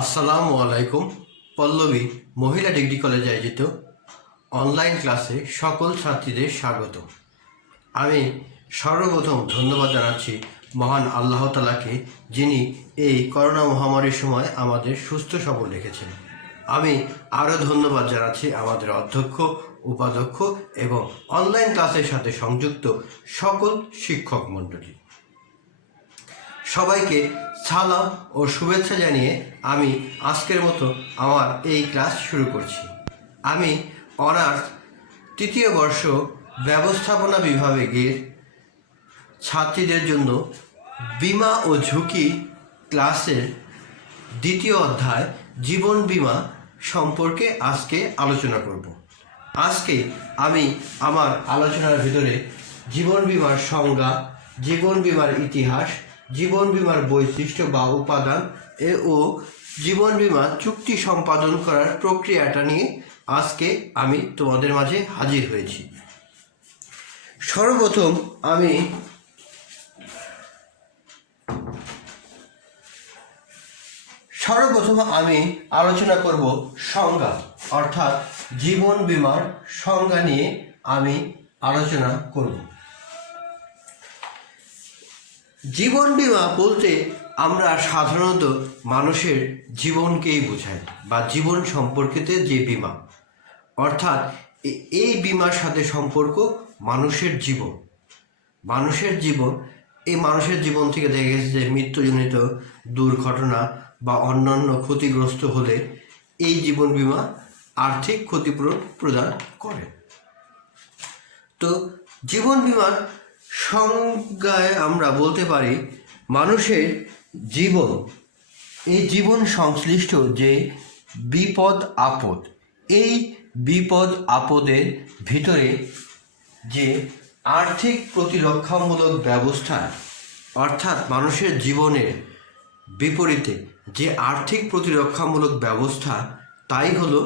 আসসালামু আলাইকুম। পল্লবী মহিলা ডিগ্রি কলেজে আয়োজিত অনলাইন ক্লাসে সকল ছাত্রীদের স্বাগত। আমি সর্বপ্রথম ধন্যবাদ জানাচ্ছি মহান আল্লাহ তাআলাকে, যিনি এই করোনা মহামারীর সময় আমাদের সুস্থ সবল রেখেছেন। আমি আরও ধন্যবাদ জানাচ্ছি আমাদের অধ্যক্ষ, উপাধ্যক্ষ এবং অনলাইন ক্লাসের সাথে সংযুক্ত সকল শিক্ষক মণ্ডলী। সবাইকে সালাম ও শুভেচ্ছা জানিয়ে আমি আজকের মতো আমার এই ক্লাস শুরু করছি। আমি অনার্স তৃতীয় বর্ষ ব্যবস্থাপনা বিভাগের ছাত্রীদের জন্য বীমা ও ঝুঁকি ক্লাসের দ্বিতীয় অধ্যায় জীবন বীমা সম্পর্কে আজকে আলোচনা করব। আজকে আমি আমার আলোচনার ভিতরে জীবন বীমার সংজ্ঞা, জীবন বীমার ইতিহাস, জীবন বীমার বৈশিষ্ট্য বা উপাদান ও জীবন বীমা চুক্তি সম্পাদন করার প্রক্রিয়াটা নিয়ে আজকে আমি তোমাদের মাঝে হাজির হয়েছি। সর্বপ্রথম আমি আলোচনা করব সংজ্ঞা, অর্থাৎ জীবন বীমার সংজ্ঞা নিয়ে আমি আলোচনা করব। জীবন বীমা বলতে আমরা সাধারণত মানুষের জীবনকেই বোঝাই, বা জীবন সম্পর্কিত যে বীমা, অর্থাৎ এই বীমার সাথে সম্পর্ক মানুষের জীবন। এই মানুষের জীবন থেকে দেখা গেছে যে মৃত্যুজনিত দুর্ঘটনা বা অন্যান্য ক্ষতিগ্রস্ত হলে এই জীবন বীমা আর্থিক ক্ষতিপূরণ প্রদান করে। তো জীবন বীমার সংজ্ঞায় আমরা বলতে পারি মানুষের জীবন, এই জীবন সংশ্লিষ্ট যে বিপদ আপদ, এই বিপদ আপদের ভিতরে যে আর্থিক প্রতিরক্ষামূলক ব্যবস্থা, অর্থাৎ মানুষের জীবনের বিপরীতে যে আর্থিক প্রতিরক্ষামূলক ব্যবস্থা, তাই হলো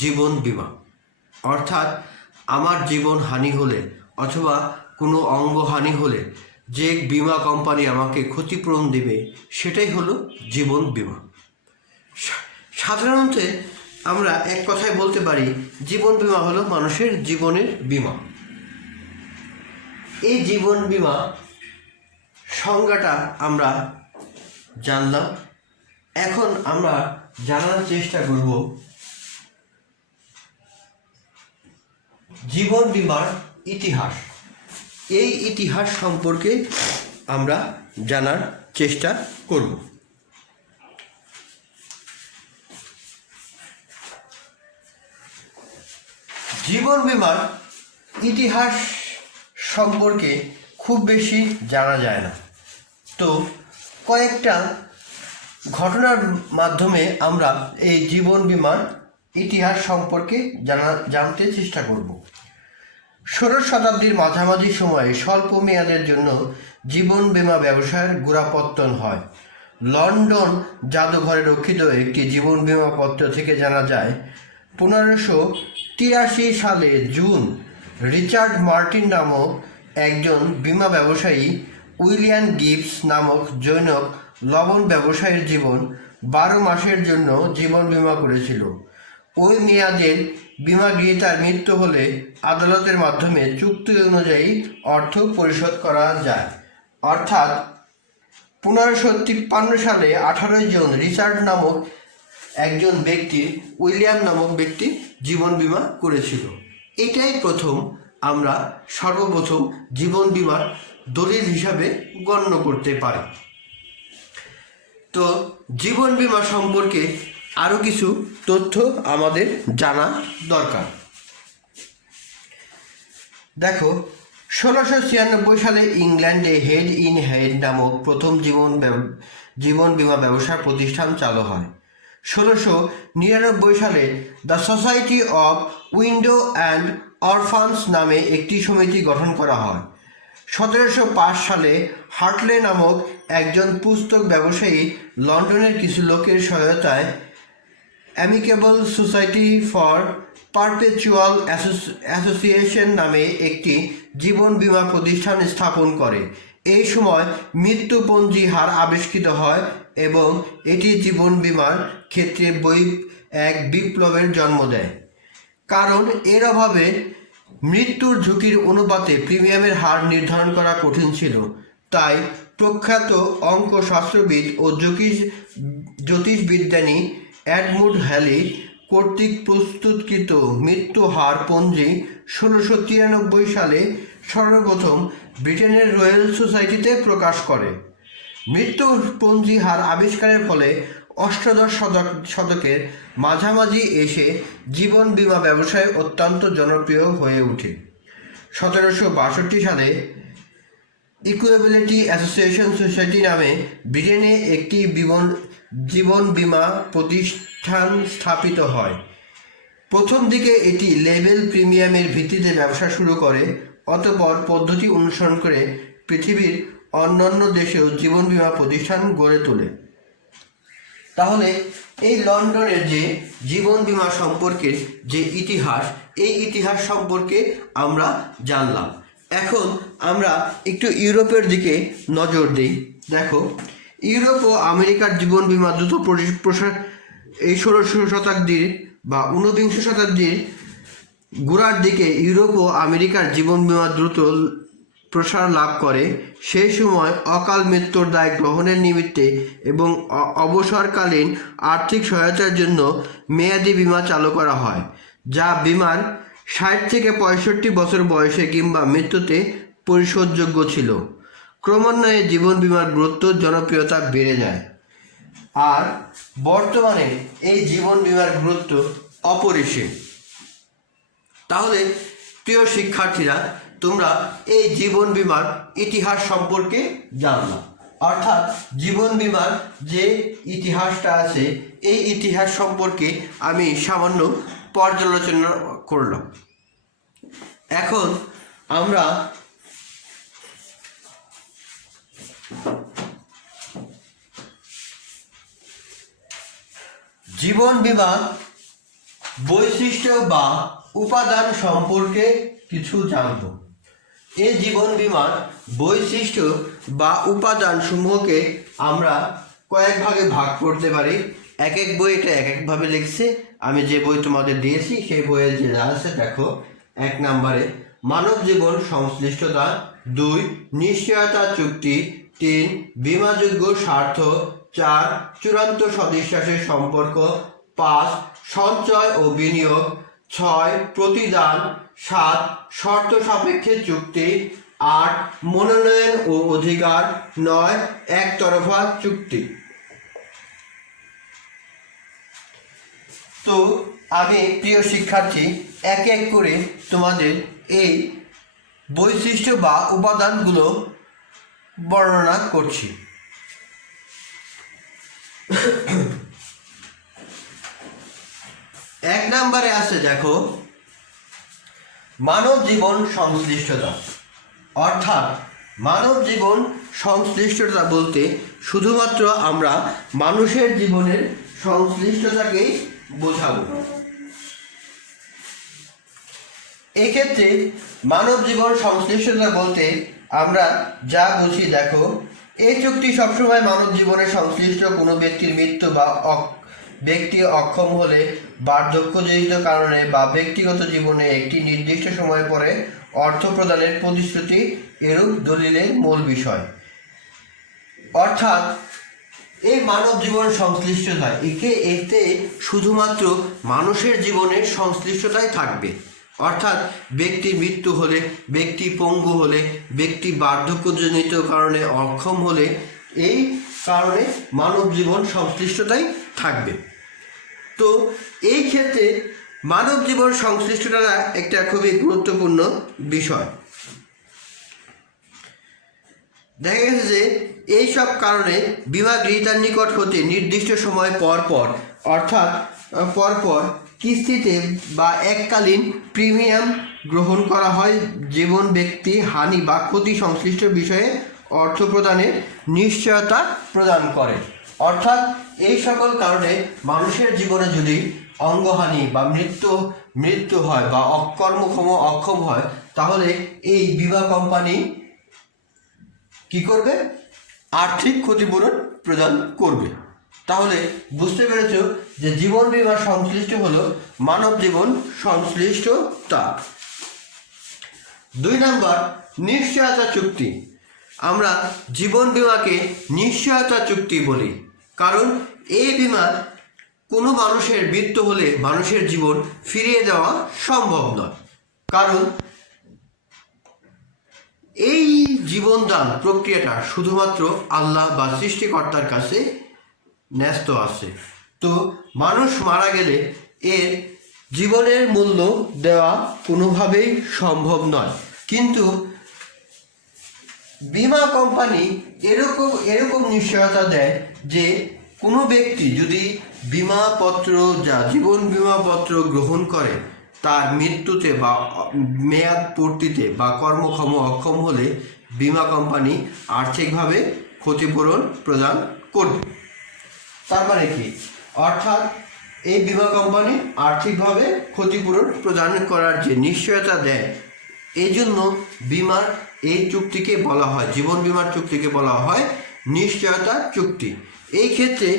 জীবন বীমা। অর্থাৎ আমার জীবন হানি হলে অথবা কোনো অঙ্গহানি হলে যে বীমা কোম্পানি আমাকে ক্ষতিপূরণ দেবে, সেটাই হলো জীবন বীমা। সাধারণত আমরা এক কথায় বলতে পারি জীবন বীমা হলো মানুষের জীবনের বীমা। এই জীবন বীমা সংজ্ঞাটা আমরা জানলাম। এখন আমরা জানার চেষ্টা করব জীবন বীমার ইতিহাস। এই ইতিহাস সম্পর্কে আমরা জানার চেষ্টা করব। জীবন বীমার ইতিহাস সম্পর্কে খুব বেশি জানা যায় না, তো কয়েকটা ঘটনার মাধ্যমে আমরা এই জীবন বীমার ইতিহাস সম্পর্কে জানতে চেষ্টা করব। 16 শতাব্দীর মাঝামাঝি সময়ে স্বল্প মেয়াদের জন্য জীবন বীমা ব্যবসায়ের গোড়াপত্তন হয়। লন্ডন জাদুঘরে রক্ষিত একটি জীবন বীমা পত্র থেকে জানা যায় 1583 সালে জুন রিচার্ড মার্টিন নামক একজন বীমা ব্যবসায়ী উইলিয়াম গিবস নামক জনৈক লবণ ব্যবসায়ীর জীবন 12 মাসের জন্য জীবন বীমা করেছিল। ওই মেয়াদের বীমাগ্রহীতার মৃত্যু হলে আদালতের মাধ্যমে চুক্তি অনুযায়ী অর্থ পরিশোধ করা যায়। অর্থাৎ 1553 সালে 18 জুন রিচার্ড নামক একজন ব্যক্তি, উইলিয়াম নামক ব্যক্তি জীবন বীমা করেছিল। এটাই আমরা সর্বপ্রথম জীবন বীমার দলিল হিসাবে গণ্য করতে পারি। তো জীবন বীমা সম্পর্কে আরও কিছু তথ্য আমাদের জানা দরকার। দেখো, 1696 সালে ইংল্যান্ডে হেড ইন হেড নামক প্রথম জীবন বীমা ব্যবসার প্রতিষ্ঠান চালু হয়। 1699 সালে the society of widow and orphans নামে একটি সমিতি গঠন করা হয়। 1705 সালে হার্টলে নামক একজন পুস্তক ব্যবসায়ী লন্ডনের কিছু লোকের সহায়তায় amicable society for perpetual association নামে একটি জীবন বীমা প্রতিষ্ঠান স্থাপন করে। এই সময় মৃত্যুপঞ্জী হার আবিষ্কৃত হয় এবং এটি জীবন বীমার ক্ষেত্রে এক বিপ্লবের জন্ম দেয়, কারণ এর অভাবে মৃত্যুর ঝুঁকির অনুপাতে প্রিমিয়ামের হার নির্ধারণ করা কঠিন ছিল। তাই প্রখ্যাত অঙ্কশাস্ত্রবিদ ও জ্যোতিষবিজ্ঞানী এডমুন্ড হ্যালি কর্তৃক প্রস্তুতকৃত মৃত্যু হার পঞ্জি 1693 সালে সর্বপ্রথম ব্রিটেনের রয়্যাল সোসাইটিতে প্রকাশ করে। মৃত্যু পঞ্জি হার আবিষ্কারের ফলে অষ্টাদশ শতকের মাঝামাঝি এসে জীবন বীমা ব্যবসায় অত্যন্ত জনপ্রিয় হয়ে ওঠে। 1762 সালে ইকুয়াবিলিটি অ্যাসোসিয়েশন সোসাইটি নামে ব্রিটেনে একটি জীবন বীমা প্রতিষ্ঠান স্থাপিত হয়। প্রথম দিকে এটি লেভেল প্রিমিয়ামের ভিত্তিতে ব্যবসা শুরু করে, অতঃপর পদ্ধতি অনুসরণ করে পৃথিবীর অন্যান্য দেশেও জীবন বীমা প্রতিষ্ঠান গড়ে তোলে। তাহলে এই লন্ডনের যে জীবন বীমা সম্পর্কে যে ইতিহাস, এই ইতিহাস সম্পর্কে আমরা জানলাম। এখন আমরা একটু ইউরোপের দিকে নজর দিই। দেখো, ইউরোপ ও আমেরিকার জীবন বীমা দ্রুত প্রসার এই 16 শতাব্দীর বা 19 শতাব্দীর গোড়ার দিকে ইউরোপ ও আমেরিকার জীবন বীমা দ্রুত প্রসার লাভ করে। সেই সময় অকাল মৃত্যুর দায় গ্রহণের নিমিত্তে এবং অবসরকালীন আর্থিক সহায়তার জন্য মেয়াদি বীমা চালু করা হয়, যা বীমার 60 থেকে 65 বছর বয়সে কিংবা মৃত্যুতে পরিশোধযোগ্য ছিল। ক্রমান্বয়ে জীবন বীমার গুরুত্ব জনপ্রিয়তা বেড়ে যায়, আর বর্তমানে এই জীবন বীমার গুরুত্ব অপরিসীম। তাহলে প্রিয় শিক্ষার্থীরা, তোমরা এই জীবন বীমার ইতিহাস সম্পর্কে জানলা, অর্থাৎ জীবন বীমার যে ইতিহাসটা আছে এই ইতিহাস সম্পর্কে আমি সামান্য পর্যালোচনা করলাম। এখন আমরা জীবন বীমা বৈশিষ্ট্য বা উপাদান সম্পর্কে কিছু জানব। এই জীবন বীমার বৈশিষ্ট্য বা উপাদান সমূহকে আমরা কয়েক ভাগে ভাগ করতে পারি। এক এক বই এটা এক একভাবে লিখছে। আমি যে বই তোমাদের দিয়েছি সেই বইয়ের যে আছে, দেখো, 1 নম্বরে মানব জীবন সংশ্লিষ্টতা, 2 নিশ্চয়তা চুক্তি, 3 বীমাযোগ্য স্বার্থ, 4 চূড়ান্ত সদিচ্ছাসের সম্পর্ক, 5 সঞ্চয় ও বিনিয়োগ, 6 প্রতিদান, 7 শর্ত সাপেক্ষে চুক্তি, 8 মনোনয়ন ও অধিকার, 9 একতরফা চুক্তি। তো আমি প্রিয় শিক্ষার্থী এক এক করে তোমাদের এই বৈশিষ্ট্য বা উপাদানগুলো বর্ণনা করছি। 1 নম্বরে আছে, দেখো, মানব জীবন সংশ্লিষ্টতা। অর্থাৎ মানব জীবন সংশ্লিষ্টতা বলতে শুধুমাত্র আমরা মানুষের জীবনের সংশ্লিষ্টতাকেই বোঝাবো। এক্ষেত্রে মানব জীবন সংশ্লিষ্টতা বলতে আমরা যা বুঝি, দেখো, এই চুক্তি সবসময় মানব জীবনের সংশ্লিষ্ট কোনো ব্যক্তির মৃত্যু বা ব্যক্তি অক্ষম হলে, বার্ধক্যজনিত কারণে বা ব্যক্তিগত জীবনে একটি নির্দিষ্ট সময় পরে অর্থ প্রদানের প্রতিশ্রুতি এরূপ দলিলের মূল বিষয়। অর্থাৎ এই মানব জীবন সংশ্লিষ্টতা এতে শুধুমাত্র মানুষের জীবনের সংশ্লিষ্টতাই থাকবে। অর্থাৎ ব্যক্তির মৃত্যু হলে, ব্যক্তি পঙ্গু হলে, ব্যক্তি বার্ধক্যজনিত কারণে অক্ষম হলে, এই কারণে মানব জীবন সংশ্লিষ্টতাই থাকবে। তো এই ক্ষেত্রে মানব জীবন সংশ্লিষ্টতা একটা খুবই গুরুত্বপূর্ণ বিষয়। দেখা গেছে যে এই সব কারণে বীমা গ্রহীতার নিকট হতে নির্দিষ্ট সময় পর পর কিস্তিতে বা এককালীন প্রিমিয়াম গ্রহণ করা হয়, জীবন ব্যক্তি হানি বা ক্ষতি সংশ্লিষ্ট বিষয়ে অর্থ প্রদানের নিশ্চয়তা প্রদান করে। অর্থাৎ এই সকল কারণে মানুষের জীবনে যদি অঙ্গহানি বা মৃত্যু হয় বা অক্ষম হয়, তাহলে এই বীমা কোম্পানি কি করবে? আর্থিক ক্ষতিপূরণ প্রদান করবে। তাহলে বুঝতে পেরেছ যে জীবন বীমার সংশ্লিষ্ট হলো মানব জীবন সংশ্লিষ্টতা। 2 নম্বর, নিশ্চয়তা চুক্তি। আমরা জীবন বীমাকে নিশ্চয়তা চুক্তি বলি, কারণ এই বীমা কোনো মানুষের মৃত্যু হলে মানুষের জীবন ফিরিয়ে দেওয়া সম্ভব নয়, কারণ এই জীবনদান প্রক্রিয়াটা শুধুমাত্র আল্লাহ বা সৃষ্টিকর্তার কাছে ন্যস্ত আছে। তো মানুষ মারা গেলে এর জীবনের মূল্য দেওয়া কোনোভাবেই সম্ভব নয়, কিন্তু বীমা কোম্পানি এরকম নিশ্চয়তা দেয় যে কোনো ব্যক্তি যদি বীমাপত্র জীবন বীমাপত্র গ্রহণ করে, তার মৃত্যুতে বা মেয়াদ পূর্তিতে বা কর্মক্ষম অক্ষম হলে বীমা কোম্পানি আর্থিকভাবে ক্ষতিপূরণ প্রদান করবে। তার মানে কি? অর্থাৎ এই বীমা কোম্পানি আর্থিকভাবে ক্ষতিপূরণ প্রদান করার যে নিশ্চয়তা দেয়, এই জন্য বীমার এই চুক্তিকে বলা হয়, জীবন বীমার চুক্তিকে বলা হয় নিশ্চয়তা চুক্তি। এই ক্ষেত্রে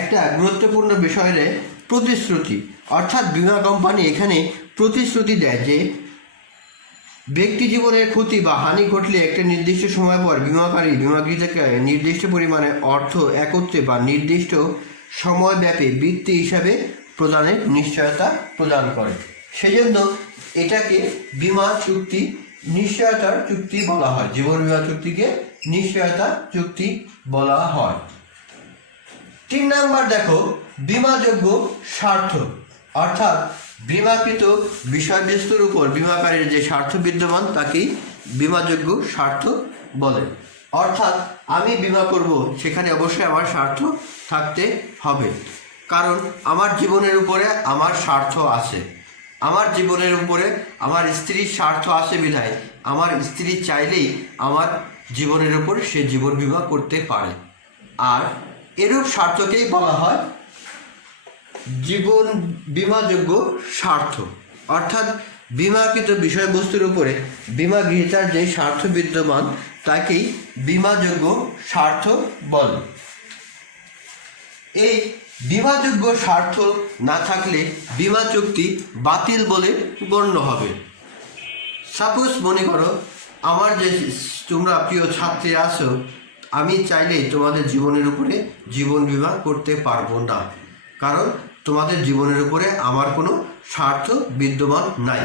একটা গুরুত্বপূর্ণ বিষয় রে প্রতিশ্রুতি, অর্থাৎ বীমা কোম্পানি এখানে প্রতিশ্রুতি দেয় যে ব্যক্তি জীবনের ক্ষতি বা হানি ঘটলে একটা নির্দিষ্ট সময় পর বীমাকৃতকে নির্দিষ্ট পরিমাণে অর্থ একত্রে বা নির্দিষ্ট সময়ব্যাপী বৃত্তি হিসাবে প্রদানের নিশ্চয়তা প্রদান করে। সেজন্য এটাকে বীমা চুক্তি, নিশ্চয়তার চুক্তি বলা হয়। জীবন বীমা চুক্তিকে নিশ্চয়তা চুক্তি বলা হয়। 3 নম্বর দেখো, বীমাযোগ্য স্বার্থ, অর্থাৎ বীমাকৃত বিষয়বস্তুর উপর বীমাকারীর যে স্বার্থ বিদ্যমান তাকেই বীমাযোগ্য স্বার্থ বলে। অর্থাৎ আমি বীমা করব, সেখানে অবশ্যই আমার স্বার্থ থাকতে হবে, কারণ আমার জীবনের উপরে আমার স্বার্থ আছে। আমার জীবনের উপরে আমার স্ত্রীর স্বার্থ আছে বিধায় আমার স্ত্রী চাইলেই আমার জীবনের উপর সে জীবন বীমা করতে পারে। আর এরূপ স্বার্থকেই বলা হয় জীবন বীমাযোগ্য স্বার্থ। অর্থাৎ বীমাকৃত বিষয়বস্তুর উপরে বীমা গ্রহীতার যে স্বার্থ বিদ্যমান তাকেই বীমাযোগ্য স্বার্থ বলে। এই বীমাযোগ্য স্বার্থ না থাকলে বীমা চুক্তি বাতিল বলে গণ্য হবে। সাপোজ মনে করো আমার যে তোমরা প্রিয় ছাত্রী আছো, আমি চাইলেই তোমাদের জীবনের উপরে জীবন বীমা করতে পারবো না, কারণ তোমাদের জীবনের উপরে আমার কোনো স্বার্থ বিদ্যমান নাই।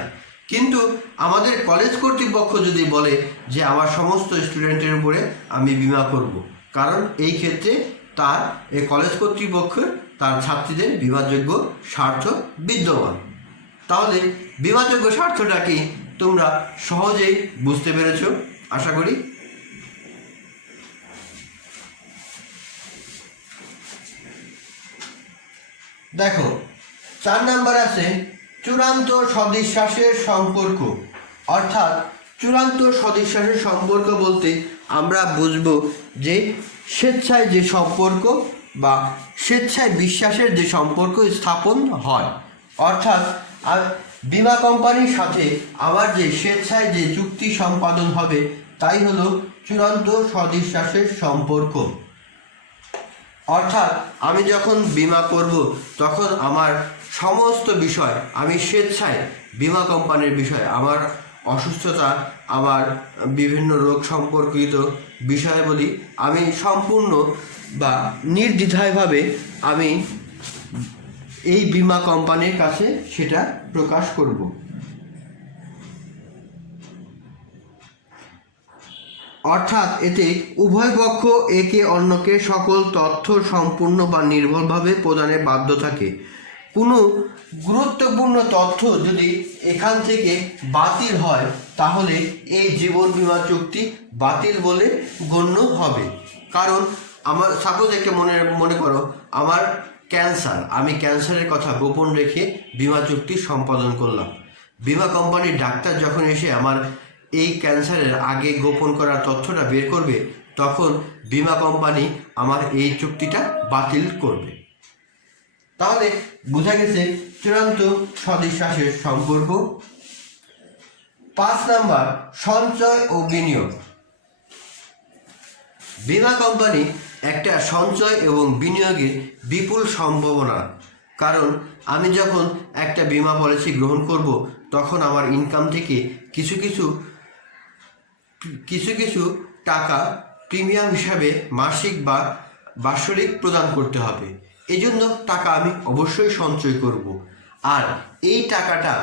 কিন্তু আমাদের কলেজ কর্তৃপক্ষ যদি বলে যে আমার সমস্ত স্টুডেন্টের উপরে আমি বীমা করব, কারণ এই ক্ষেত্রে তার এই কলেজ কর্তৃপক্ষের তার ছাত্রীদের বীমাযোগ্য স্বার্থ বিদ্যমান। তাহলে বীমাযোগ্য স্বার্থটা কি তোমরা সহজেই বুঝতে পেরেছ আশা করি। দেখো 4 নম্বর আছে চূড়ান্ত সদিশ্বাসের সম্পর্ক। অর্থাৎ চূড়ান্ত সদিশ্বাসের সম্পর্ক বলতে আমরা বুঝব যে স্বেচ্ছায় যে সম্পর্ক বা স্বেচ্ছায় বিশ্বাসের যে সম্পর্ক স্থাপন হয়। অর্থাৎ বীমা কোম্পানির সাথে আমার যে স্বেচ্ছায় যে চুক্তি সম্পাদন হবে তাই হলো চূড়ান্ত সদিশ্বাসের সম্পর্ক। অর্থাৎ আমি যখন বীমা করব তখন আমার সমস্ত বিষয় আমি স্বেচ্ছায় বীমা কোম্পানির বিষয়, আমার অসুস্থতা, আমার বিভিন্ন রোগ সম্পর্কিত বিষয়াবলী আমি সম্পূর্ণ বা নির্দ্বিধায়ভাবে আমি এই বীমা কোম্পানির কাছে সেটা প্রকাশ করব। অর্থাৎ এতে উভয় পক্ষ একে অন্যকে সকল তথ্য সম্পূর্ণ বা নির্ভুলভাবে প্রদানে বাধ্য থাকে। কোনো গুরুত্বপূর্ণ তথ্য যদি এখান থেকে বাতিল হয় তাহলে এই জীবন বীমা চুক্তি বাতিল বলে গণ্য হবে। কারণ আমার সাপোজ একটা মনে করো আমার ক্যান্সার, আমি ক্যান্সারের কথা গোপন রেখে বীমা চুক্তি সম্পাদন করলাম। বীমা কোম্পানির ডাক্তার যখন এসে আমার এই ক্যান্সারের আগে গোপন করার তথ্যটা বের করবে তখন বীমা কোম্পানি আমার এই চুক্তিটা বাতিল করবে। তাহলে বোঝা গেছে চূড়ান্ত সদিশ্বাসের সম্পর্ক। 5 নাম্বার সঞ্চয় ও বিনিয়োগ। বীমা কোম্পানি একটা সঞ্চয় এবং বিনিয়োগের বিপুল সম্ভাবনা, কারণ আমি যখন একটা বীমা পলিসি গ্রহণ করব তখন আমার ইনকাম থেকে কিছু কিছু টাকা প্রিমিয়াম হিসাবে মাসিক বা বাৎসরিক প্রদান করতে হবে। এই জন্য টাকা আমি অবশ্যই সঞ্চয় করব। আর এই টাকাটা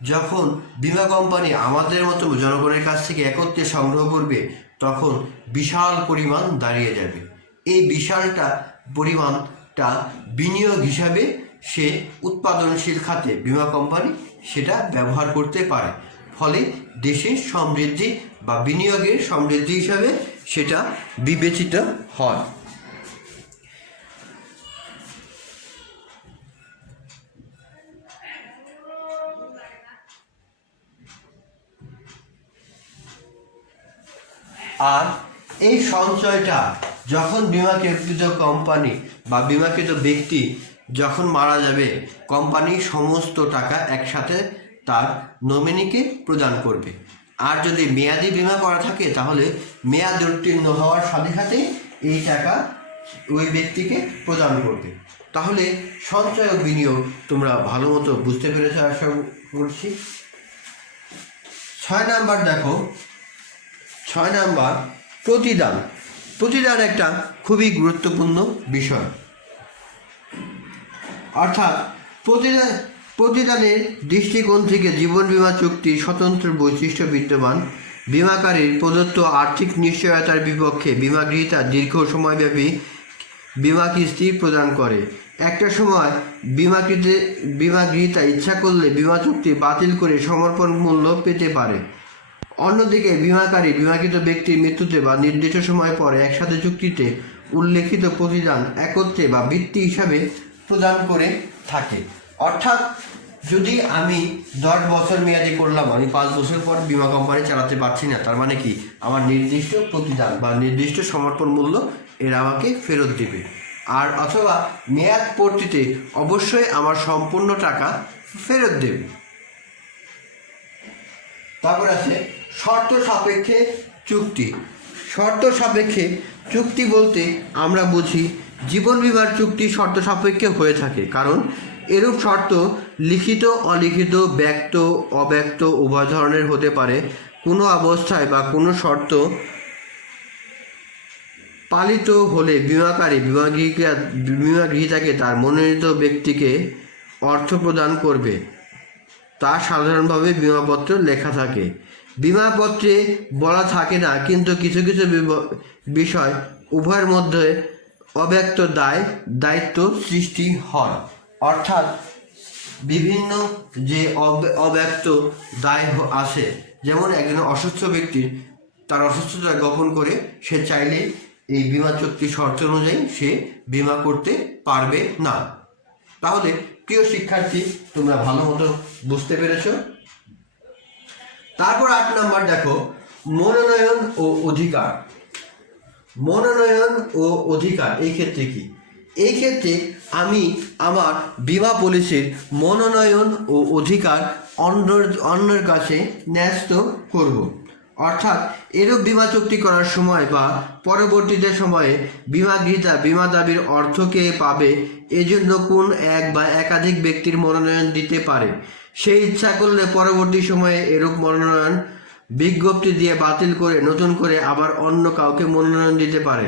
যখন বীমা কোম্পানি আমাদের মতো জনগণের কাছ থেকে একত্রে সংগ্রহ করবে তখন বিশাল পরিমাণ দাঁড়িয়ে যাবে। এই পরিমাণটা বিনিয়োগ হিসাবে সে উৎপাদনশীল খাতে বীমা কোম্পানি সেটা ব্যবহার করতে পারে, ফলে দেশের সমৃদ্ধি বা বিনিয়োগের সমৃদ্ধি হিসাবে সেটা বিবেচিত হয়। আর এই সঞ্চয়টা যখন বীমাকৃত কোম্পানি বা বীমাকৃত ব্যক্তি যখন মারা যাবে, কোম্পানি সমস্ত টাকা একসাথে তার নমিনিকে প্রদান করবে। আর যদি মেয়াদি বীমা করা থাকে তাহলে মেয়াদ উত্তীর্ণ হওয়ার সাথে সাথে এই টাকা ওই ব্যক্তিকে প্রদান করবে। তাহলে সঞ্চয় ও বিনিয়োগ তোমরা ভালো মতো বুঝতে পেরেছো আশা করছি। 6 নাম্বার দেখো, 6 নাম্বার প্রতিদান। প্রতিদান একটা খুবই গুরুত্বপূর্ণ বিষয়। অর্থাৎ প্রতিদানের দৃষ্টিকোণ থেকে জীবন বীমা চুক্তির স্বতন্ত্র বৈশিষ্ট্য বিদ্যমান। বীমাকারীর প্রদত্ত আর্থিক নিশ্চয়তার বিপক্ষে বীমাগৃহীতা দীর্ঘ সময়ব্যাপী বীমা কিস্তি প্রদান করে। একটা সময় বীমাগৃহীতা ইচ্ছা করলে বীমা চুক্তি বাতিল করে সমর্পণ মূল্য পেতে পারে। অন্যদিকে বীমাকারী বীমাকৃত ব্যক্তির মৃত্যুতে বা নির্দিষ্ট সময় পরে একসাথে চুক্তিতে উল্লেখিত প্রতিদান একত্রে বা বৃত্তি হিসাবে প্রদান করে থাকে। অর্থাৎ যদি আমি 10 বছর মেয়াদি করলাম, আমি 5 বছর পর বীমা কোম্পানি চালাতে পারছি না, তার মানে কি আমার নির্দিষ্ট প্রতিদান বা নির্দিষ্ট সমর্পণ মূল্য এরা আমাকে ফেরত দেবে। আর অথবা মেয়াদ পূর্তিতে অবশ্যই আমার সম্পূর্ণ টাকা ফেরত দেবে। তারপর আছে শর্ত সাপেক্ষে চুক্তি। শর্ত সাপেক্ষে চুক্তি বলতে আমরা বুঝি জীবন বীমার চুক্তি শর্ত সাপেক্ষে হয়ে থাকে, কারণ এরূপ শর্ত লিখিত, অলিখিত, ব্যক্ত, অব্যক্ত উভয় ধরনের হতে পারে। কোনো অবস্থায় বা কোনো শর্ত পালিত হলে বীমাকারী বীমাগৃহীতাকে তার মনোনীত ব্যক্তিকে অর্থ প্রদান করবে। তা সাধারণভাবে বীমাপত্র লেখা থাকে। বীমাপত্রে বলা থাকে না, কিন্তু কিছু কিছু বিষয় উভয়ের মধ্যে অব্যক্ত দায়িত্ব সৃষ্টি হয়। অর্থাৎ বিভিন্ন যে অব্যক্ত দায় আছে, যেমন একজন অসুস্থ ব্যক্তির তার অসুস্থতা গোপন করে সে চাইলে এই বীমা চুক্তির শর্ত অনুযায়ী সে বীমা করতে পারবে না। তাহলে প্রিয় শিক্ষার্থী, তোমরা ভালো মতো বুঝতে পেরেছো। তারপর 8 নাম্বার দেখো, মনোনয়ন ও অধিকার। মনোনয়ন ও অধিকার এই ক্ষেত্রে কি? এই ক্ষেত্রে আমি আমার বীমা পলিসির মনোনয়ন ও অধিকার অন্যের কাছে ন্যস্ত করব। অর্থাৎ এরূপ বীমা চুক্তি করার সময় বা পরবর্তীতে সময়ে বীমাগৃহীতা বীমা দাবির অর্থ কে পাবে এজন্য কোন এক বা একাধিক ব্যক্তির মনোনয়ন দিতে পারে। সে ইচ্ছা করলে পরবর্তী সময়ে এরূপ মনোনয়ন বিজ্ঞপ্তি দিয়ে বাতিল করে নতুন করে আবার অন্য কাউকে মনোনয়ন দিতে পারে।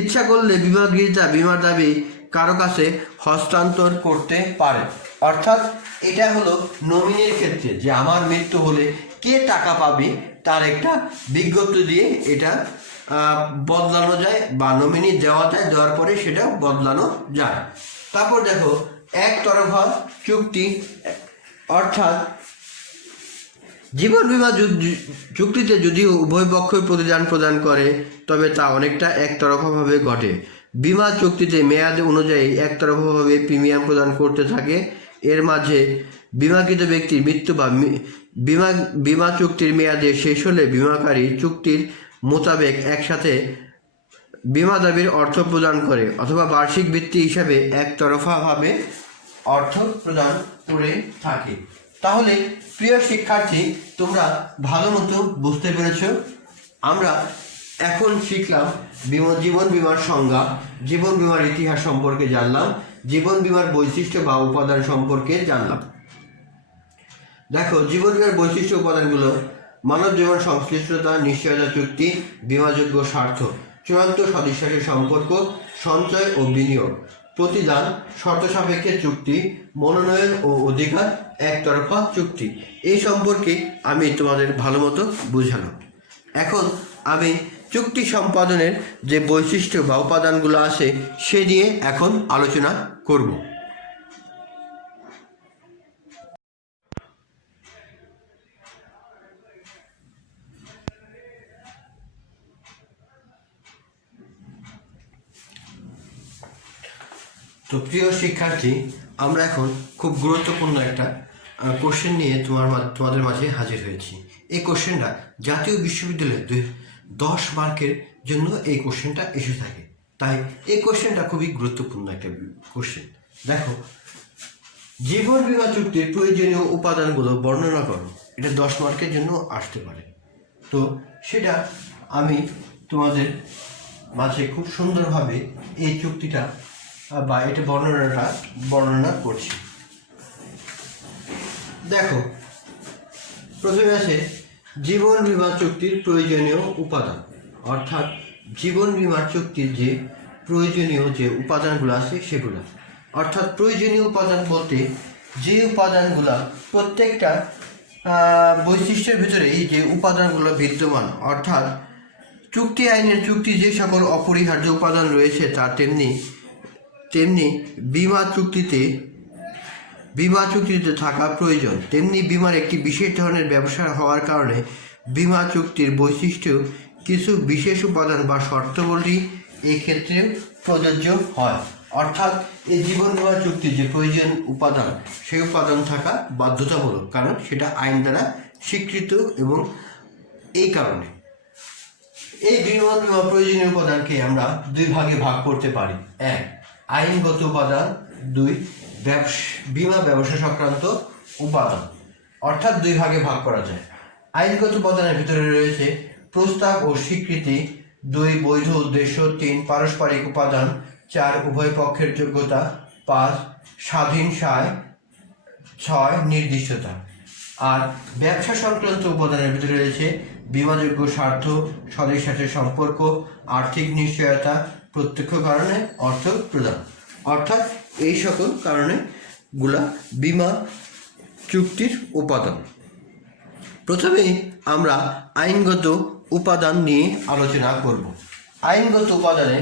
ইচ্ছা করলে বীমাগৃহীতা বীমা দাবি কারো কাছে হস্তান্তর করতে পারে। অর্থাৎ এটা হলো নমিনির ক্ষেত্রে, যে আমার মৃত্যু হলে কে টাকা পাবে তার একটা বিজ্ঞপ্তি দিয়ে এটা বদলানো যায় বা নমিনি দেওয়া যায়, দেওয়ার পরে সেটা বদলানো যায়। তারপর দেখো একতরফা চুক্তি। অর্থাৎ জীবন বীমা চুক্তিতে যদিও উভয় পক্ষই প্রতিদান প্রদান করে, তবে তা অনেকটা একতরফাভাবে ঘটে। বীমা চুক্তিতে মেয়াদ অনুযায়ী একতরফাভাবে প্রিমিয়াম প্রদান করতে থাকে। এর মাঝে বীমাকৃত ব্যক্তির মৃত্যু বা বীমা চুক্তির মেয়াদে শেষ হলে বীমাকারী চুক্তির মোতাবেক একসাথে বীমা দাবির অর্থ প্রদান করে অথবা বার্ষিক বৃত্তি হিসাবে একতরফাভাবে অর্থ প্রদান করে থাকে। তাহলে প্রিয় শিক্ষার্থী, তোমরা ভালো মতো বুঝতে পেরেছ। আমরা এখন শিখলাম জীবন বীমার সংজ্ঞা, জীবন বীমার ইতিহাস সম্পর্কে জানলাম, জীবন বীমার বৈশিষ্ট্য বা উপাদান সম্পর্কে জানলাম। দেখো, জীবন বীমার বৈশিষ্ট্য উপাদানগুলো: মানব জীবন সংশ্লিষ্টতা, নিশ্চয়তা চুক্তি, বীমাযোগ্য স্বার্থ, চূড়ান্ত সদিচ্ছাসের সম্পর্ক, সঞ্চয় ও বিনিয়োগ, প্রতিদান, শর্ত সাপেক্ষে চুক্তি, মনোনয়ন ও অধিকার, একতরফা চুক্তি। এই সম্পর্কে আমি তোমাদের ভালো মতো বুঝালাম। এখন আমি চুক্তি সম্পাদনের যে বৈশিষ্ট্য বা উপাদানগুলো আছে সে নিয়ে এখন আলোচনা করব। তো প্রিয় শিক্ষার্থী, আমরা এখন খুব গুরুত্বপূর্ণ একটা কোশ্চেন নিয়ে তোমাদের মাঝে হাজির হয়েছি। এই কোশ্চেনটা জাতীয় বিশ্ববিদ্যালয়ে 10 মার্কের জন্য এই কোশ্চেনটা এসে থাকে, তাই এই কোশ্চেনটা খুবই গুরুত্বপূর্ণ একটা কোশ্চেন। দেখো, জীবন বীমা চুক্তির প্রয়োজনীয় উপাদানগুলো বর্ণনা করো। এটা 10 মার্কের জন্য আসতে পারে। তো সেটা আমি তোমাদের মাঝে খুব সুন্দরভাবে এই চুক্তিটা বা এটা বর্ণনা করছি। দেখো, প্রথমে আছে জীবন বীমা চুক্তির প্রয়োজনীয় উপাদান, অর্থাৎ জীবন বীমা চুক্তির যে প্রয়োজনীয় যে উপাদানগুলো আছে সেগুলো। অর্থাৎ প্রয়োজনীয় উপাদান বলতে যে উপাদানগুলো প্রত্যেকটা বৈশিষ্ট্যের ভিতরে এই যে উপাদানগুলো বিদ্যমান, অর্থাৎ চুক্তি আইনের চুক্তি যে সকল অপরিহার্য উপাদান রয়েছে তা তেমনি বীমা চুক্তিতে থাকা প্রয়োজন। তেমনি বীমার একটি বিশেষ ধরনের ব্যবসা হওয়ার কারণে বীমা চুক্তির বৈশিষ্ট্য কিছু বিশেষ উপাদান বা শর্তাবলী এই ক্ষেত্রে প্রযোজ্য হয়। অর্থাৎ এই জীবন বীমা চুক্তির যে প্রয়োজন উপাদান সেই উপাদান থাকা বাধ্যতামূলক, কারণ সেটা আইন দ্বারা স্বীকৃত। এবং এই কারণে এই জীবন বীমা প্রয়োজনীয় উপাদানকে আমরা 2 ভাগে ভাগ করতে পারি: 1 আইনগত উপাদান, 2 বীমা ব্যবসা সংক্রান্ত উপাদান। অর্থাৎ 2 ভাগে ভাগ করা যায়। আইনগত উপাদানের ভিতরে রয়েছে প্রস্তাব ও স্বীকৃতি, 2 বৈধ উদ্দেশ্য, 3 পারস্পরিক উপাদান, 4 উভয় পক্ষের যোগ্যতা, 5 স্বাধীন সায়, 6 নির্দিষ্টতা। আর ব্যবসা সংক্রান্ত উপাদানের ভিতরে রয়েছে বীমাযোগ্য স্বার্থ, সদিচ্ছাসের সম্পর্ক, আর্থিক নিশ্চয়তা, প্রত্যক্ষ কারণে অর্থ প্রদান। অর্থাৎ এই সকল কারণে গুলা বীমা চুক্তির উপাদান। প্রথমেই আমরা আইনগত উপাদান নিয়ে আলোচনা করব। আইনগত উপাদানে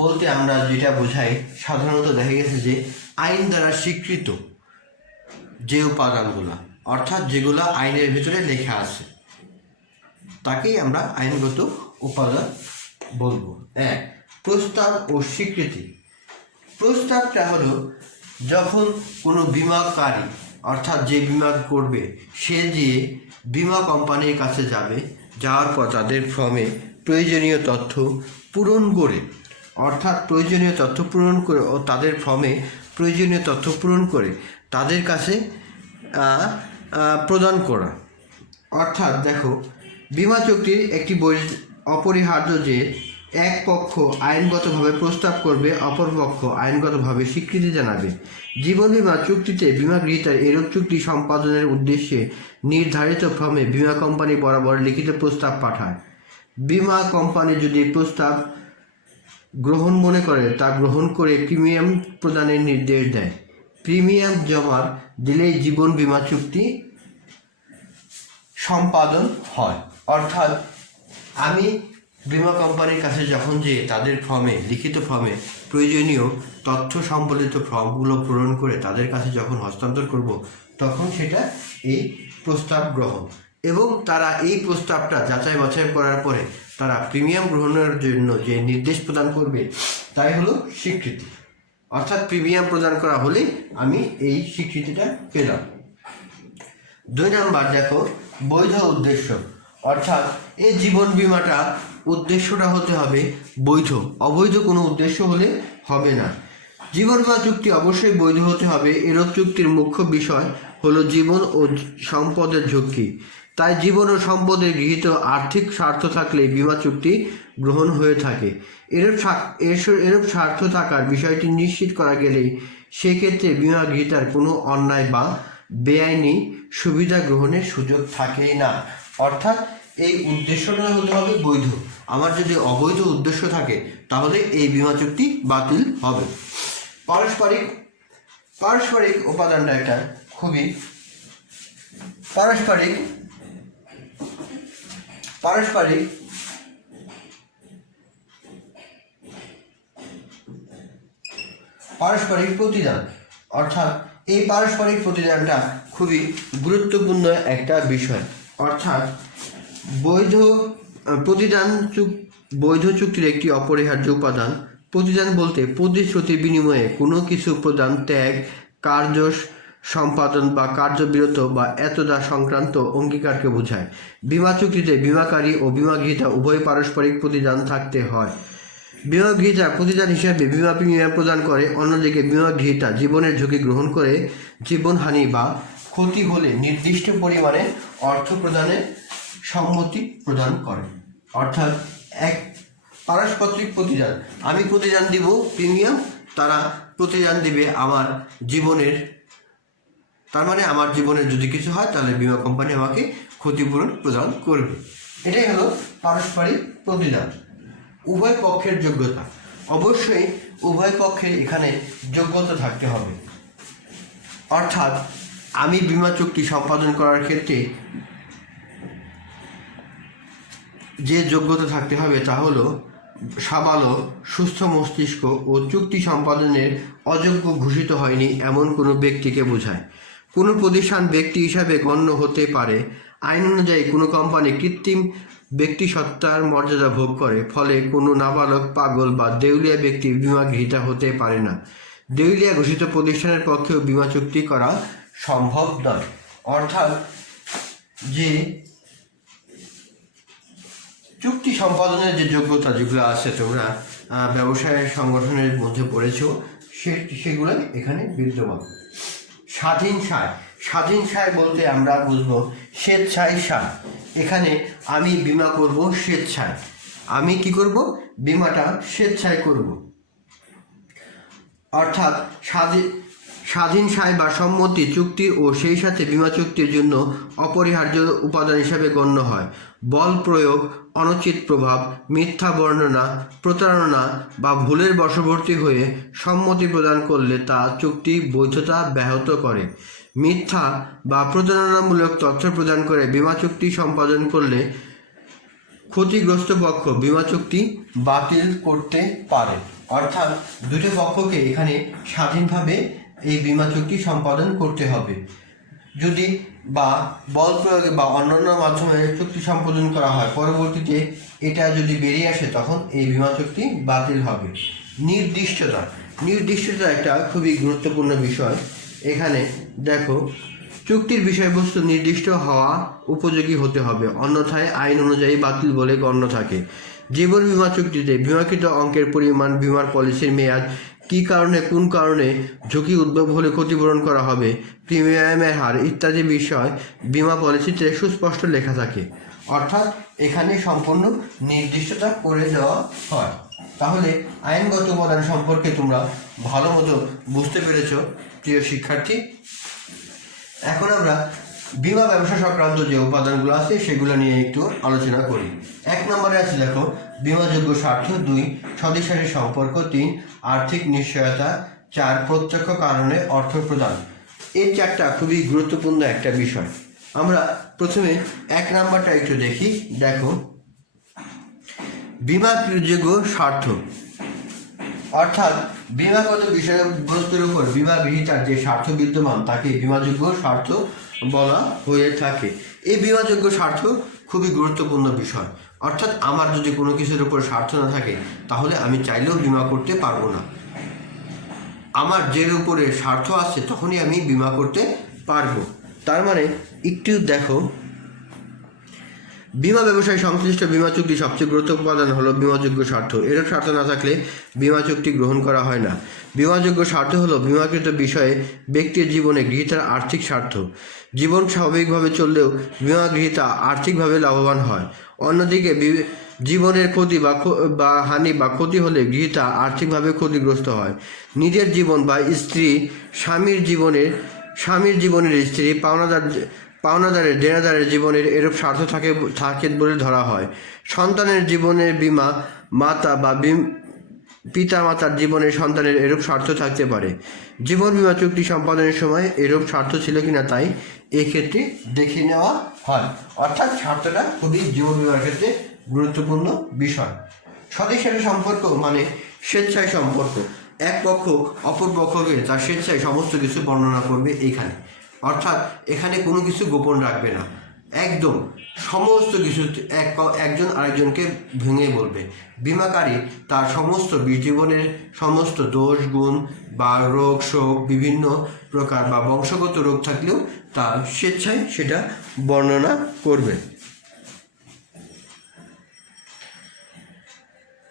বলতে আমরা যেটা বোঝাই, সাধারণত দেখা গেছে যে আইন দ্বারা স্বীকৃত যে উপাদানগুলো, অর্থাৎ যেগুলো আইনের ভিতরে লেখা আছে তাকেই আমরা আইনগত উপাদান বলবো। 1 প্রস্তাব ও স্বীকৃতি। প্রস্তাবটা হলো যখন কোনো বিমাকারী, অর্থাৎ যে বিমা করবে সে যে বিমা কোম্পানির কাছে যাওয়ার পর তাদের ফর্মে প্রয়োজনীয় তথ্য পূরণ করে, অর্থাৎ প্রয়োজনীয় তথ্য পূরণ করে ও তাদের ফর্মে প্রয়োজনীয় তথ্য পূরণ করে তাদের কাছে প্রদান করা। অর্থাৎ দেখো, বীমা চুক্তির একটি অপরিহার্য যে এক পক্ষ আইনগতভাবে প্রস্তাব করবে, অপর পক্ষ আইনগতভাবে স্বীকৃতি জানাবে। জীবন বীমা চুক্তিতে বীমা গ্রহীতার এরূপ চুক্তি সম্পাদনের উদ্দেশ্যে নির্ধারিত ফর্মে বীমা কোম্পানি বরাবর লিখিত প্রস্তাব পাঠায়। বীমা কোম্পানি যদি প্রস্তাব গ্রহণ মনে করে তা গ্রহণ করে প্রিমিয়াম প্রদানের নির্দেশ দেয়। প্রিমিয়াম জমা দিলেই জীবন বীমা চুক্তি সম্পাদন হয়। অর্থাৎ আমি বীমা কোম্পানির কাছে যখন যে তাদের লিখিত ফর্মে প্রয়োজনীয় তথ্য সম্বলিত ফর্মগুলো পূরণ করে তাদের কাছে যখন হস্তান্তর করব, তখন সেটা এই প্রস্তাব গ্রহণ। এবং তারা এই প্রস্তাবটা যাচাই বাছাই করার পরে তারা প্রিমিয়াম গ্রহণের জন্য যে নির্দেশ প্রদান করবে তাই হলো স্বীকৃতি। অর্থাৎ প্রিমিয়াম প্রদান করা হলে আমি এই স্বীকৃতিটা পেলাম। 2 নাম্বার দেখো, বৈধ উদ্দেশ্য। অর্থাৎ এই জীবন বীমাটা উদ্দেশ্যটা হতে হবে বৈধ, অবৈধ কোনো উদ্দেশ্য হলে হবে না। জীবন বীমা চুক্তি অবশ্যই বৈধ হতে হবে। এরূপ চুক্তির মুখ্য বিষয় হলো জীবন ও সম্পদের ঝুঁকি। তাই জীবন ও সম্পদের গৃহীত আর্থিক স্বার্থ থাকলে বীমা চুক্তি গ্রহণ হয়ে থাকে। এরূপ স্বার্থ থাকার বিষয়টি নিশ্চিত করা গেলেই সেক্ষেত্রে বীমা গৃহীতার কোনো অন্যায় বা বেআইনি সুবিধা গ্রহণের সুযোগ থাকেই না। অর্থাৎ এই উদ্দেশ্যটা হতে হবে বৈধ। আমার যদি অবৈধ উদ্দেশ্য থাকে তাহলে এই বীমা চুক্তি বাতিল হবে। পারস্পরিক উপাদানটা একটা খুবই পারস্পরিক প্রতিদান, অর্থাৎ এই পারস্পরিক প্রতিদানটা খুবই গুরুত্বপূর্ণ একটা বিষয়। অর্থাৎ বৈধ চুক্তির একটি অপরিহার্য উপাদান। প্রতিদান বলতে প্রতিশ্রুতির বিনিময়ে কোনো কিছু প্রদান, ত্যাগ, কার্য সম্পাদন বা কার্যবিরত বা এতদা সংক্রান্ত অঙ্গীকারকে বোঝায়। বীমা চুক্তিতে বীমাকারী ও বীমাগ্রহীতা উভয় পারস্পরিক প্রতিদান থাকতে হয়। বীমাগ্রহীতা প্রতিদান হিসেবে বীমা প্রিমিয়াম প্রদান করে, অন্যদিকে বীমাগ্রহীতা জীবনের ঝুঁকি গ্রহণ করে জীবনহানি বা ক্ষতি হলে নির্দিষ্ট পরিমাণে অর্থ প্রদানের সম্মতি প্রদান করে। অর্থাৎ এক পারস্পরিক প্রতিদান, আমি প্রতিদান দিব প্রিমিয়াম, তারা প্রতিদান দিবে আমার জীবনের, তার মানে আমার জীবনের যদি কিছু হয় তাহলে বীমা কোম্পানি আমাকে ক্ষতিপূরণ প্রদান করবে। এটাই হলো পারস্পরিক প্রতিদান। উভয় পক্ষের যোগ্যতা, অবশ্যই উভয় পক্ষের এখানে যোগ্যতা থাকতে হবে। অর্থাৎ আমি বীমা চুক্তি সম্পাদন করার ক্ষেত্রে যে যোগ্যতা থাকতে হবে তা হলো সাবালক, সুস্থ মস্তিষ্ক ও চুক্তি সম্পাদনের অযোগ্য ঘোষিত হয়নি এমন কোনো ব্যক্তিকে বোঝায়। কোনো প্রতিষ্ঠান ব্যক্তি হিসাবে গণ্য হতে পারে। আইন অনুযায়ী কোনো কোম্পানি কৃত্রিম ব্যক্তিসত্তার মর্যাদা ভোগ করে, ফলে কোনো নাবালক, পাগল বা দেউলিয়া ব্যক্তি বীমা গৃহীতা হতে পারে না। দেউলিয়া ঘোষিত প্রতিষ্ঠানের পক্ষেও বীমা চুক্তি করা সম্ভব নয়। অর্থাৎ যে চুক্তি সম্পাদনের যে যোগ্যতা যেগুলো আছে, তোমরা ব্যবসায় সংগঠনের মধ্যে পড়েছো, সেগুলো এখানে বিদ্যমান। স্বাধীন সায় বলতে আমরা বুঝবো স্বেচ্ছায় সায়। এখানে আমি বীমা করব স্বেচ্ছায়, আমি কি করব, বীমাটা স্বেচ্ছায় করব। অর্থাৎ স্বাধীন সায় বা সম্মতি চুক্তির ও সেই সাথে বীমা চুক্তির জন্য অপরিহার্য উপাদান হিসাবে গণ্য হয়। বল প্রয়োগ, অনুচিত প্রভাব, মিথ্যা বর্ণনা, প্রতারণা বা ভুলের বশবর্তী হয়ে সম্মতি প্রদান করলে তা চুক্তি বৈধতা ব্যাহত করে। মিথ্যা বা প্রতারণামূলক তথ্য প্রদান করে বীমা চুক্তি সম্পাদন করলে ক্ষতিগ্রস্ত পক্ষ বীমা চুক্তি বাতিল করতে পারে। অর্থাৎ দুটো পক্ষকে এখানে স্বাধীনভাবে এই বীমা চুক্তি সম্পাদন করতে হবে। যদি বা বল প্রয়োগে বা অন্যান্য মাধ্যমে চুক্তি সম্পাদন করা হয়, পরবর্তীতে এটা যদি বেরিয়ে আসে তখন এই বীমা চুক্তি বাতিল হবে। নির্দিষ্টতা একটা খুবই গুরুত্বপূর্ণ বিষয়। এখানে দেখো, চুক্তির বিষয়বস্তু নির্দিষ্ট হওয়া উপযোগী হতে হবে, অন্যথায় আইন অনুযায়ী বাতিল বলে গণ্য থাকে। জীবন বীমা চুক্তিতে বীমাকৃত অঙ্কের পরিমাণ, বীমার পলিসির মেয়াদ, কী কারণে কোন কারণে ঝুঁকি উদ্ভব হলে ক্ষতিপূরণ করা হবে, প্রিমিয়ামের হার ইত্যাদি বিষয় বীমা পলিসিতে সুস্পষ্ট লেখা থাকে। অর্থাৎ এখানে সম্পূর্ণ নির্দিষ্টতা করে দেওয়া হয়। তাহলে আইনগত উপাদান সম্পর্কে তোমরা ভালো মতো বুঝতে পেরেছ প্রিয় শিক্ষার্থী। এখন আমরা বীমা ব্যবসা সংক্রান্ত যে উপাদানগুলো আছে সেগুলো নিয়ে একটু আলোচনা করি। 1 নম্বরে আছে দেখো বীমাযোগ্য স্বার্থ, 2 স্বদেশারী সম্পর্ক, 3 আর্থিক নিশ্চয়তা, 4 প্রত্যক্ষ কারণে অর্থ প্রদান। এই 4টা খুবই গুরুত্বপূর্ণ একটা বিষয়। আমরা প্রথমে 1 নম্বরটা একটু দেখি। দেখো, বীমাযোগ্য স্বার্থ, অর্থাৎ বীমাগত বিষয়বস্তুর উপর বীমা গৃহীতার যে স্বার্থ বিদ্যমান তাকে বীমাযোগ্য স্বার্থ বলা হয়ে থাকে। এই বীমাযোগ্য স্বার্থ খুবই গুরুত্বপূর্ণ বিষয়। অর্থাৎ আমার যদি কোনো কিছুর উপর স্বার্থ না থাকে তাহলে আমি চাইলেও বীমা করতে পারবো না। আমার যের উপরে স্বার্থ আছে তখনই আমি বীমা করতে পারবো। তার মানে একটু দেখো, বীমা ব্যবসায় সংশ্লিষ্ট বীমা চুক্তি সবচেয়ে গুরুত্বপূর্ণ উপাদান হলো বীমাযোগ্য স্বার্থ। এরূপ স্বার্থ না থাকলে বীমা চুক্তি গ্রহণ করা হয় না। বীমাযোগ্য স্বার্থ হলো বীমাকৃত বিষয়ে ব্যক্তির জীবনে গৃহীতার আর্থিক স্বার্থ। জীবন স্বাভাবিকভাবে চললেও বীমা গৃহীতা আর্থিকভাবে লাভবান হয়। অন্যদিকে জীবনের ক্ষতি বা হানি বা ক্ষতি হলে গৃহীতা আর্থিকভাবে ক্ষতিগ্রস্ত হয়। নিজের জীবন বা স্বামীর জীবনের স্ত্রী পাওনাদারের দেনাদারের জীবনের এরূপ স্বার্থ থাকে বলে ধরা হয়। সন্তানের জীবনের বীমা মাতা বা পিতা মাতার জীবনের সন্তানের এরূপ স্বার্থ থাকতে পারে। জীবন বীমা চুক্তি সম্পাদনের সময় এরূপ স্বার্থ ছিল কিনা তাই এক্ষেত্রে দেখে নেওয়া হয়। অর্থাৎ স্বার্থটা খুবই জীবন বীমার ক্ষেত্রে গুরুত্বপূর্ণ বিষয়। স্বদেশারী সম্পর্ক মানে স্বেচ্ছায় সম্পর্ক। এক পক্ষ অপর পক্ষকে তার স্বেচ্ছায় সমস্ত কিছু বর্ণনা করবে এইখানে। অর্থাৎ এখানে কোনো কিছু গোপন রাখবে না, একদম সমস্ত কিছু একজন আরেকজনকে ভেঙে বলবে। বীমাকারী তার সমস্ত জীবনের সমস্ত দোষ গুণ বা রোগ শোক বিভিন্ন প্রকার বা বংশগত রোগ থাকলেও তার স্বেচ্ছায় সেটা বর্ণনা করবে।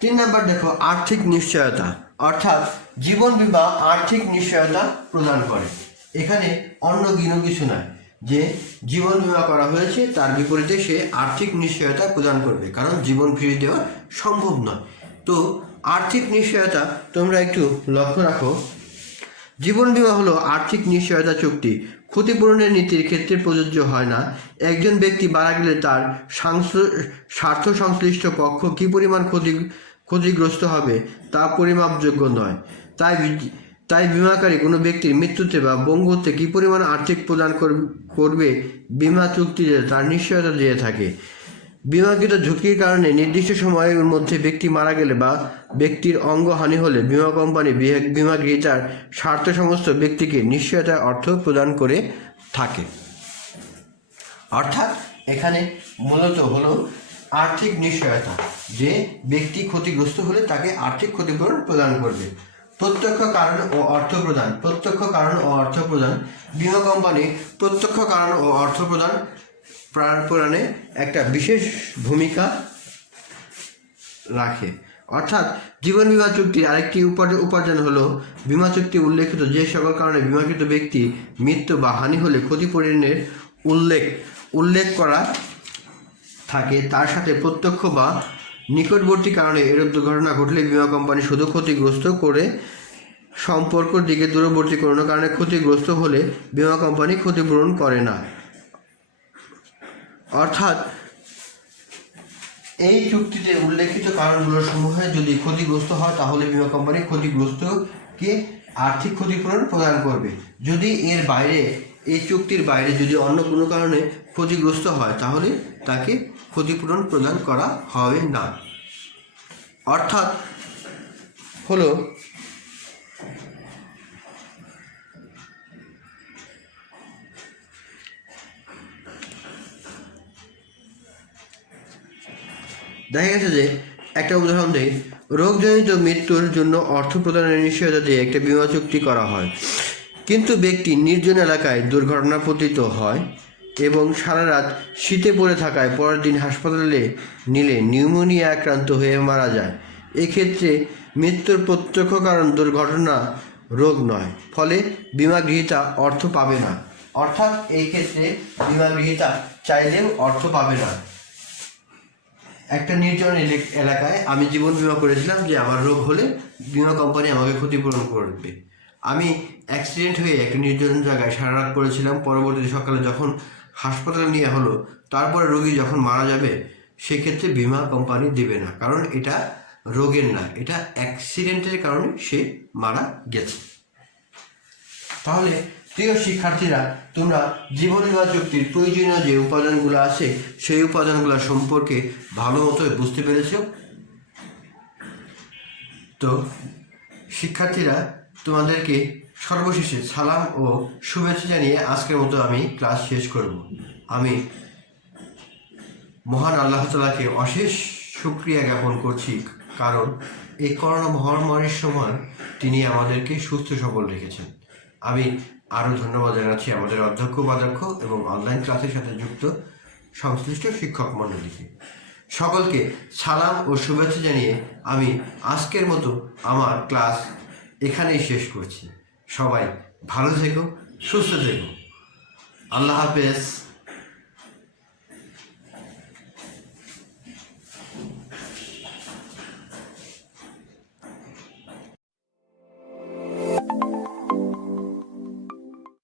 3 নাম্বার দেখো, আর্থিক নিশ্চয়তা। অর্থাৎ জীবন বীমা আর্থিক নিশ্চয়তা প্রদান করে। এখানে অন্য কিছু নয় যে জীবন বীমা করা হয়েছে তার বিপরীতে সে আর্থিক নিশ্চয়তা প্রদান করবে, কারণ জীবন ফিরিয়ে দেওয়া সম্ভব নয়। তো আর্থিক নিশ্চয়তা তোমরা একটু লক্ষ্য রাখো। জীবন বীমা হলো আর্থিক নিশ্চয়তা চুক্তি। ক্ষতিপূরণের নীতির ক্ষেত্রে প্রযোজ্য হয় না। একজন ব্যক্তি মারা গেলে তার স্বার্থ সংশ্লিষ্ট পক্ষ কী পরিমাণ ক্ষতিগ্রস্ত হবে তা পরিমাপযোগ্য নয়। তাই বীমাকারী কোনো ব্যক্তির মৃত্যুতে বা পঙ্গুত্বে কী পরিমাণ আর্থিক প্রদান করবে বীমা চুক্তিতে তার নিশ্চয়তা দিয়ে থাকে। বীমাকৃত ঝুঁকির কারণে নির্দিষ্ট সময়ের মধ্যে ব্যক্তি মারা গেলে বা ব্যক্তির অঙ্গহানি হলে বীমা কোম্পানি বীমা গৃহীতার স্বার্থ সমস্ত ব্যক্তিকে নিশ্চয়তার অর্থ প্রদান করে থাকে। অর্থাৎ এখানে মূলত হলো আর্থিক নিশ্চয়তা, যে ব্যক্তি ক্ষতিগ্রস্ত হলে তাকে আর্থিক ক্ষতিপূরণ প্রদান করবে। প্রত্যক্ষ কারণ ও অর্থ প্রদান। প্রত্যক্ষ কারণ ও অর্থ প্রদান। বীমা কোম্পানি প্রত্যক্ষ কারণ ও অর্থ প্রদানে একটা বিশেষ ভূমিকা রাখে। অর্থাৎ জীবন বীমা চুক্তির আরেকটি উপার্জন হলো বীমা চুক্তি উল্লেখিত যে সকল কারণে বীমাকৃত ব্যক্তি মৃত্যু বা হানি হলে ক্ষতিপূরণের উল্লেখ করা থাকে, তার সাথে প্রত্যক্ষ বা নিকটবর্তী কারণে এরূপ দুর্ঘটনা ঘটলে বীমা কোম্পানি শুধু ক্ষতিগ্রস্ত করে সম্পর্কর দিকে দূরবর্তী কোনো কারণে ক্ষতিগ্রস্ত হলে বীমা কোম্পানি ক্ষতিপূরণ করে না। অর্থাৎ এই চুক্তিতে উল্লেখিত কারণগুলোর সমূহে যদি ক্ষতিগ্রস্ত হয় তাহলে বীমা কোম্পানি ক্ষতিগ্রস্তকে আর্থিক ক্ষতিপূরণ প্রদান করবে। যদি এর বাইরে, এই চুক্তির বাইরে যদি অন্য কোনো কারণে ক্ষতিগ্রস্ত হয় তাহলে তাকে ক্ষতিপূরণ প্রদান করা হবে না। অর্থাৎ হলো দেখা গেছে যে একটা উদাহরণ দেই, রোগজনিত মৃত্যুর জন্য অর্থ প্রদানের নিশ্চয়তা দিয়ে একটা বীমা চুক্তি করা হয়, কিন্তু ব্যক্তি নির্জন এলাকায় দুর্ঘটনা পতিত হয় এবং সারা রাত শীতে পড়ে থাকায় পরের দিন হাসপাতালে নিলে নিউমোনিয়া আক্রান্ত হয়ে মারা যায়। এক্ষেত্রে মৃত্যুর প্রত্যক্ষ কারণ দুর্ঘটনা, রোগ নয়, ফলে বীমা গৃহীতা অর্থ পাবে না। অর্থাৎ এই ক্ষেত্রে বীমা গৃহীতা চাইলেও অর্থ পাবে না। একটা নির্জন এলাকায় আমি জীবন বীমা করেছিলাম যে আমার রোগ হলে বীমা কোম্পানি আমাকে ক্ষতিপূরণ করবে। আমি অ্যাক্সিডেন্ট হয়ে একটা নির্জন জায়গায় সারা রাত পড়েছিলাম, পরবর্তী সকালে যখন হাসপাতালে নিয়ে হলো তারপরে রোগী যখন মারা যাবে সেক্ষেত্রে বীমা কোম্পানি দেবে না, কারণ এটা রোগের না, এটা অ্যাক্সিডেন্টের কারণে সে মারা গেছে। তাহলে প্রিয় শিক্ষার্থীরা, তোমরা জীবন বীমা চুক্তির প্রয়োজনীয় যে উপাদানগুলো আছে সেই উপাদানগুলো সম্পর্কে ভালো মতো বুঝতে পেরেছ। তো শিক্ষার্থীরা, তোমাদেরকে সর্বশেষে সালাম ও শুভেচ্ছা জানিয়ে আজকের মতো আমি ক্লাস শেষ করব। আমি মহান আল্লাহ তাআলাকে অশেষ শুকরিয়া জ্ঞাপন করছি, কারণ এই করোনা মহামারীর সময় তিনি আমাদেরকে সুস্থ সবল রেখেছেন। আমি আরও ধন্যবাদ জানাচ্ছি আমাদের অধ্যক্ষ উপাধ্যক্ষ এবং অনলাইন ক্লাসের সাথে যুক্ত সংশ্লিষ্ট শিক্ষক মণ্ডলীকে। সকলকে সালাম ও শুভেচ্ছা জানিয়ে আমি আজকের মতো আমার ক্লাস এখানেই শেষ করছি। সবাই ভালো থেকো, সুস্থ থেকো। আল্লাহ হাফেজ।